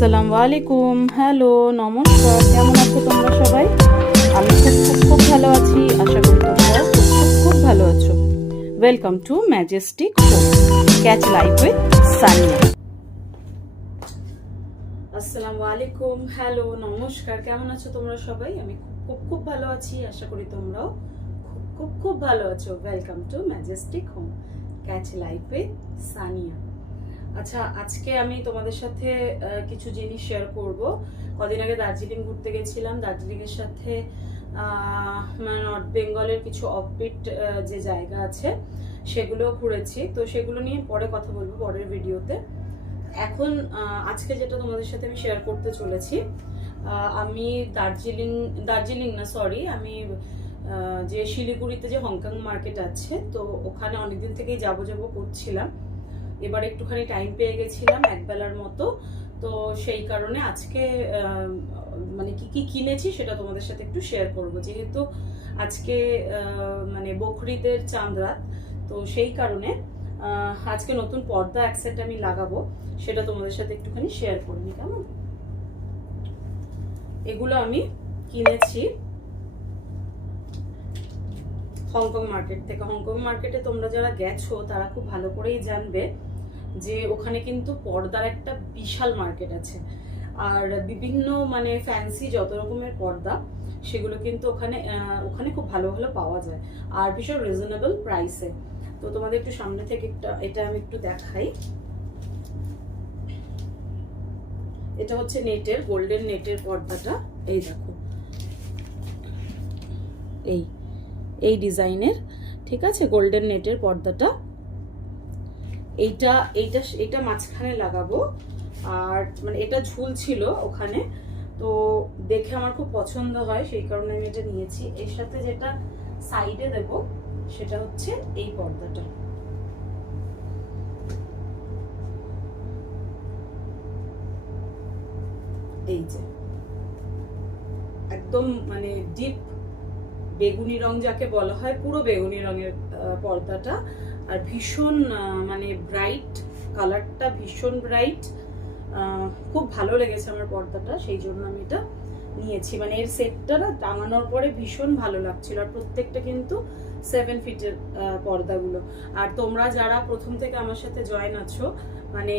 আসসালামু আলাইকুম, হ্যালো, নমস্কার। কেমন আছো তোমরা সবাই? আমি খুব ভালো আছি। আশা করি তোমরাও খুব ভালো আছো। Welcome to Majestic home, catch life with Sania. আসসালামু আলাইকুম, হ্যালো, নমস্কার। কেমন আছো তোমরা সবাই? আমি খুব ভালো আছি। আশা করি তোমরাও খুব ভালো আছো। Welcome to Majestic home, catch life with Sania. আচ্ছা, আজকে আমি তোমাদের সাথে কিছু জিনিস শেয়ার করব। কদিন আগে দার্জিলিং ঘুরতে গেছিলাম। দার্জিলিংয়ের সাথে নর্থ বেঙ্গলের কিছু অফবিট যে জায়গা আছে সেগুলো ঘুরেছি। তো সেগুলো নিয়ে পরে কথা বলবো পরের ভিডিওতে। এখন আজকে যেটা তোমাদের সাথে আমি শেয়ার করতে চলেছি, আমি দার্জিলিং না, সরি, আমি যে শিলিগুড়িতে যে হংকং মার্কেট আছে, তো ওখানে অনেকদিন থেকেই যাবো করছিলাম। এবার একটুখানি টাইম পেয়ে গেছিলাম একবেলার মতো। তো সেই কারণে আজকে মানে কি কিনেছি সেটা তোমাদের সাথে একটু শেয়ার করব, যেহেতু আজকে মানে বকরিদের চাঁদ রাত। তো সেই কারণে আজকে নতুন পর্দা এক সেট আমি লাগাবো, সেটা তোমাদের সাথে একটুখানি শেয়ার করে নি। কেমন? এগুলো আমি কিনেছি হংকং মার্কেট থেকে। হংকং মার্কেটে তোমরা যারা গেছো তারা খুব ভালো করেই জানবে যে ওখানে কিন্তু পর্দার একটা বিশাল মার্কেট আছে। আর বিভিন্ন মানে ফ্যান্সি যত রকমের পর্দা সেগুলো কিন্তু ওখানে খুব ভালো পাওয়া যায়, আর ভীষণ রিজনেবল প্রাইসে। তো তোমাদের একটু সামনে থেকে এটা আমি একটু দেখাই। এটা হচ্ছে নেটের, গোল্ডেন নেটের পর্দাটা। এই দেখো, এই ডিজাইনের, ঠিক আছে, গোল্ডেন নেটের পর্দাটা। এইটা মাঝখানে লাগাবো। আর মানে এটা ঝুল ছিল ওখানে, তো দেখে আমার খুব পছন্দ হয়, সেই কারণে আমি এটা নিয়েছি। এর সাথে যেটা সাইডে দেব সেটা হচ্ছে এই পর্দাটা। এই যে একদম মানে ডিপ বেগুনি রং যাকে বলা হয়, পুরো বেগুনি রঙের পর্দাটা। আর ভীষণ মানে ব্রাইট, কালারটা ভীষণ ব্রাইট। খুব ভালো লেগেছে আমার পর্দাটা, সেই জন্য আমি এটা নিয়েছি। মানে এর সেটটা না টাঙানোর পরে ভীষণ ভালো লাগছিল। আর প্রত্যেকটা কিন্তু 7 ফিটের পর্দাগুলো। আর তোমরা যারা প্রথম থেকে আমার সাথে জয়েন আছো মানে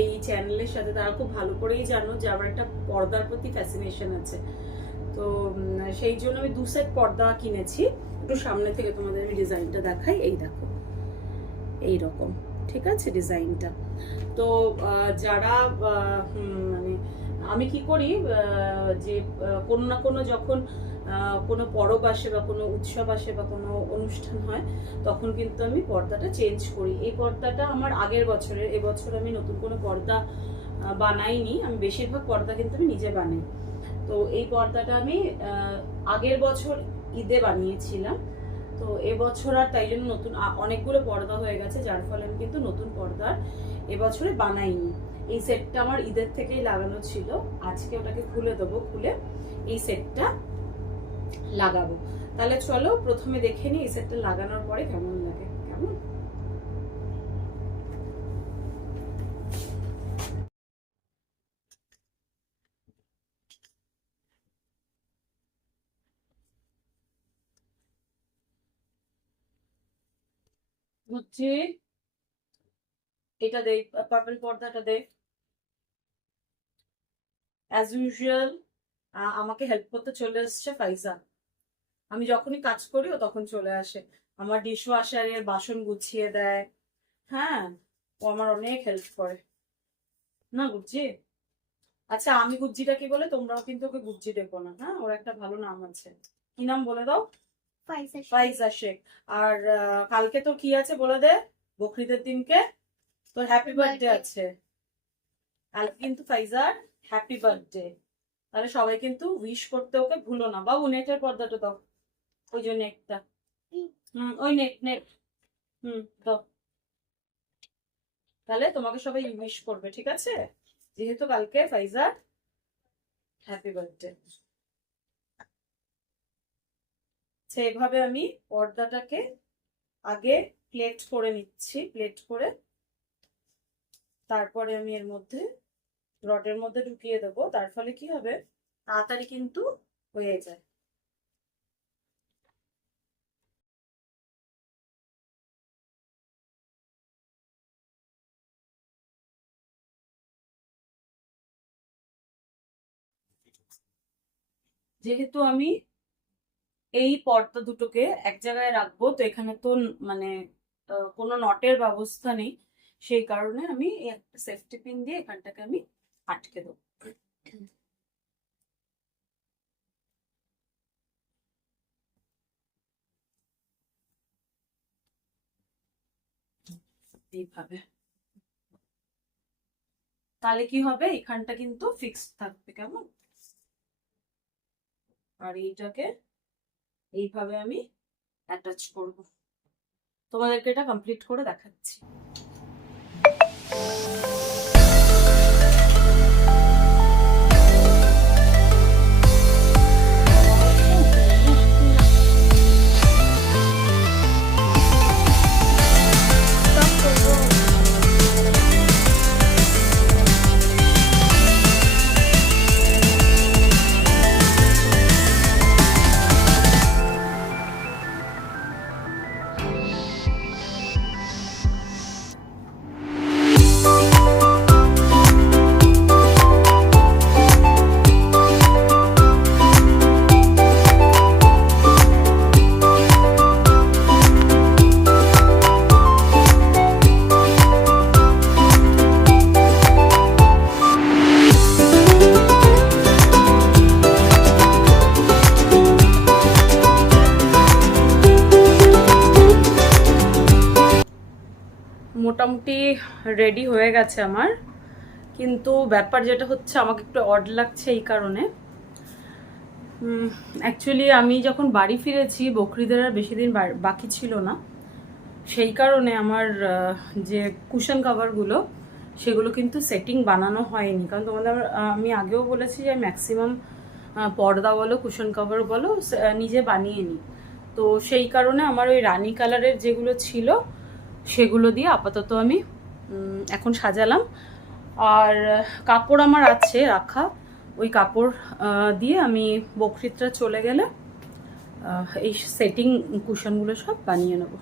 এই চ্যানেলের সাথে, তারা খুব ভালো করেই জানো যে আমার একটা পর্দার প্রতি ফ্যাসিনেশন আছে। তো সেই জন্য আমি 2 সেট পর্দা কিনেছি। একটু সামনে থেকে তোমাদের আমি ডিজাইনটা দেখাই। এই দেখো, এই রকম, ঠিক আছে ডিজাইনটা। তো যারা মানে আমি কি করি, যে কোনো না কোনো যখন কোনো পরব আসে বা কোনো উৎসব আসে বা কোনো অনুষ্ঠান হয়, তখন কিন্তু আমি পর্দাটা চেঞ্জ করি। এই পর্দাটা আমার আগের বছরের, এবছর আমি নতুন কোনো পর্দা বানাইনি। আমি বেশিরভাগ পর্দা কিন্তু আমি নিজে বানাই। তো এই পর্দাটা আমি আগের বছর ঈদে বানিয়েছিলাম। তো এবছর আর তাই জন্য নতুন অনেকগুলো পর্দা হয়ে গেছে, যার ফলে আমি কিন্তু নতুন পর্দা এবছরে বানাইনি। এই সেটটা আমার ঈদের থেকেই লাগানো ছিল। আজকে ওটাকে খুলে দেবো, খুলে এই সেটটা লাগাবো। তাহলে চলো প্রথমে দেখে নিই এই সেটটা লাগানোর পরে কেমন লাগে। কেমন? বুঝছি, এটা দেখ, পার্পল পর্দাটা দেখ। অ্যাজ ইউজুয়াল আমাকে হেল্প করতে চলে এসছে ফাইজা। আমি যখনই কাজ করি ও তখন চলে আসে, আমার ডিশ ওয়াশারের বাসন গুছিয়ে দেয়। হ্যাঁ, ও আমার অনেক হেল্প করে না গুজ্জি। আচ্ছা, আমি গুজ্জিটা কি বলে, তোমরাও কিন্তু ওকে গুজ্জি ডেকো না, হ্যাঁ? ওর একটা ভালো নাম আছে। কি নাম বলে দাও? ফাইজা শেখ। আর কালকে তো কি আছে বলে দে, বকরিদের দিনকে তোর হ্যাপি বার্থডে আছে। কালকে কিন্তু ফাইজার হ্যাপি বার্থডে। তাহলে সবাই কিন্তু উইশ করতে ওকে ভুলো না। বাবু নেটের পর্দাটা দাও, ওই যে নেটটা। ওই নেট। দাও। তাহলে তোমাকে সবাই উইশ করবে, ঠিক আছে? যেহেতু কালকে ফাইজার হ্যাপি বার্থডে। সেইভাবে আমি পর্দাটাকে আগে প্লেট করে নিচ্ছি। প্লেট করে তারপরে আমি এর মধ্যে রডের মধ্যে ঢুকিয়ে দেবো, তার ফলে কি হবে, তাড়াতাড়ি কিন্তু হয়ে যায়। যেহেতু আমি এই পর্দা দুটোকে এক জায়গায় রাখবো, তো এখানে তো মানে কোনো নটের ব্যবস্থা নেই, সেই কারণে আমি একটা সেফটি পিন দিয়ে এখানটাকে আমি আটকে দেবো। এইভাবে তাহলে কি হবে, এখানটা কিন্তু ফিক্সড থাকবে, কেমন। আর এইটাকে এইভাবে আমি অ্যাটাচ করব, তোমাদেরকে এটা কমপ্লিট করে দেখাচ্ছি। মোটামুটি রেডি হয়ে গেছে আমার, কিন্তু ব্যাপার যেটা হচ্ছে আমাকে একটু অড লাগছে এই কারণে, অ্যাকচুয়ালি আমি যখন বাড়ি ফিরেছি বকরিদের আর বেশি দিন বাকি ছিল না, সেই কারণে আমার যে কুশন কাভারগুলো সেগুলো কিন্তু সেটিং বানানো হয়নি। কারণ তোমাদের আমি আগেও বলেছি যে ম্যাক্সিমাম পর্দা বলো কুশন কাভার বলো নিজে বানিয়ে নিই, তো সেই কারণে আমার ওই রানি কালারের যেগুলো ছিল সেগুলো দিয়ে আপাতত আমি এখন সাজালাম। আর কাপড় আমার আছে রাখা, ওই কাপড় দিয়ে আমি বকরিদরা চলে গেলে এই সেটিং কুশনগুলো সব বানিয়ে নেব।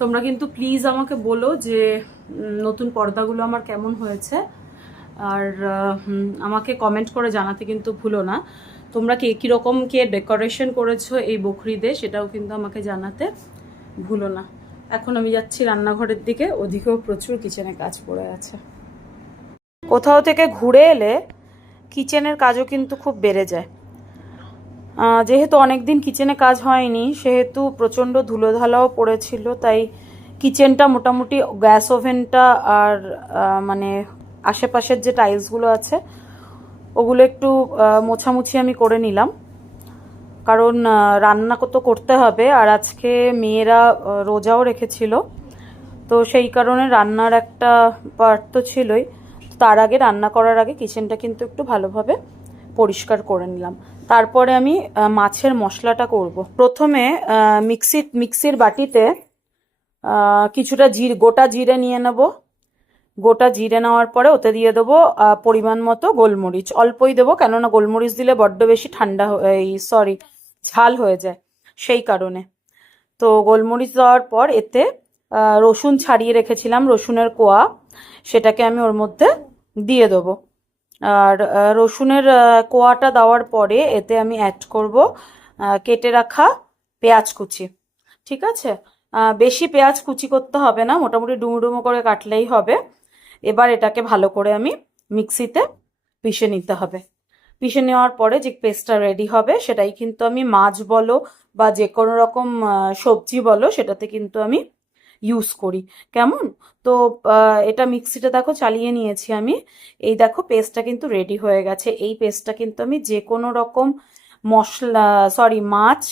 তোমরা কিন্তু প্লিজ আমাকে বলো যে নতুন পর্দাগুলো আমার কেমন হয়েছে, আর আমাকে কমেন্ট করে জানাতে কিন্তু ভুলো না। তোমরা কীরকম কে ডেকোরেশন করেছো এই বকরিদে সেটাও কিন্তু আমাকে জানাতে ভুলো না। এখন আমি যাচ্ছি রান্নাঘরের দিকে, ওদিকেও প্রচুর কিচেনে কাজ পড়ে আছে। কোথাও থেকে ঘুরে এলে কিচেনের কাজও কিন্তু খুব বেড়ে যায়। যেহেতু অনেক দিন কিচেনে কাজ হয়নি সেহেতু প্রচণ্ড ধুলোধালাও পড়েছিল, তাই কিচেনটা মোটামুটি গ্যাস ওভেনটা আর মানে আশেপাশের যে টাইলসগুলো আছে ওগুলো একটু মোছামুছি আমি করে নিলাম, কারণ রান্না তো করতে হবে। আর আজকে মেয়েরা রোজাও রেখেছিল, তো সেই কারণে রান্নার একটা পার্ট তো ছিলই। তার আগে রান্না করার আগে কিচেনটা কিন্তু একটু ভালোভাবে পরিষ্কার করে নিলাম। তারপরে আমি মাছের মশলাটা করব। প্রথমে মিক্সির বাটিতে কিছুটা গোটা জিরে নিয়ে নেব। গোটা জিরে নেওয়ার পরে ওতে দিয়ে দেবো পরিমাণ মতো গোলমরিচ, অল্পই দেবো, কেননা গোলমরিচ দিলে বড্ড বেশি ঝাল হয়ে যায়, সেই কারণে। তো গোলমরিচ দেওয়ার পর এতে রসুন ছাড়িয়ে রেখেছিলাম, রসুনের কোয়া, সেটাকে আমি ওর মধ্যে দিয়ে দেবো। আর রসুনের কোয়াটা দেওয়ার পরে এতে আমি অ্যাড করব কেটে রাখা পেঁয়াজ কুচি। ঠিক আছে, বেশি পেঁয়াজ কুচি করতে হবে না, মোটামুটি ডুমো ডুমো করে কাটলেই হবে। এবার এটাকে ভালো করে আমি মিক্সিতে পিষে নিতে হবে। পিষে নেওয়ার পরে যে পেস্টটা রেডি হবে সেটাই কিন্তু আমি মাছ বলো বা যে কোনো রকম সবজি বলো সেটাতে কিন্তু আমি ইউজ করি, কেমন। তো এটা মিক্সিটা দেখো চালিয়ে নিয়েছি আমি, এই দেখো পেস্টটা কিন্তু রেডি হয়ে গেছে। এই পেস্টটা কিন্তু আমি যে কোনো রকম মাছ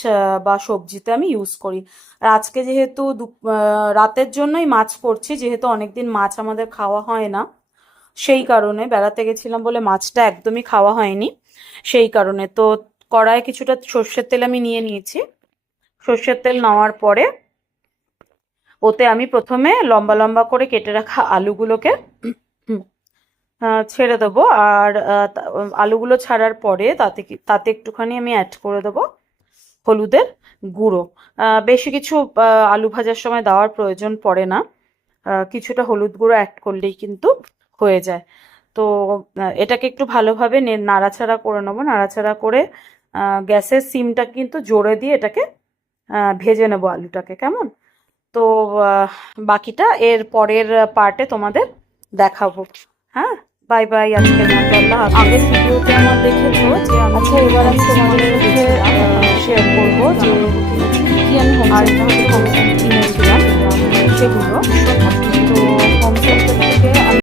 বা সবজিতে আমি ইউজ করি। আর আজকে যেহেতু রাতের জন্যই মাছ করছি, যেহেতু অনেকদিন মাছ আমাদের খাওয়া হয় না, সেই কারণে বেড়াতে গেছিলাম বলে মাছটা একদমই খাওয়া হয়নি, সেই কারণে। তো কড়াইয়ে কিছুটা সর্ষের তেল আমি নিয়ে নিয়েছি। সর্ষের তেল নেওয়ার পরে ওতে আমি প্রথমে লম্বা লম্বা করে কেটে রাখা আলুগুলোকে ছেড়ে দেবো। আর আলুগুলো ছাড়ার পরে তাতে একটুখানি আমি অ্যাড করে দেবো হলুদের গুঁড়ো। বেশি কিছু আলু ভাজার সময় দেওয়ার প্রয়োজন পড়ে না, কিছুটা হলুদ গুঁড়ো অ্যাড করলেই কিন্তু হয়ে যায়। তো এটাকে একটু ভালোভাবে নাড়াচাড়া করে নেবো। নাড়াচাড়া করে গ্যাসের সিমটা কিন্তু জোরে দিয়ে এটাকে ভেজে নেবো আলুটাকে, কেমন? তো বাকিটা এর পরের পার্টে তোমাদের দেখাবো। হ্যাঁ, বাই বাই, আজকের মতো আল্লাহ হাফেজ। আগের ভিডিওতে আমার দেখেছো যে আচ্ছা, এবার আমি তোমাদের সাথে শেয়ার করবো যে কি আমি হোম সেন্টার কিনেছিলাম সেগুলো। তো হোম সেন্টার থেকে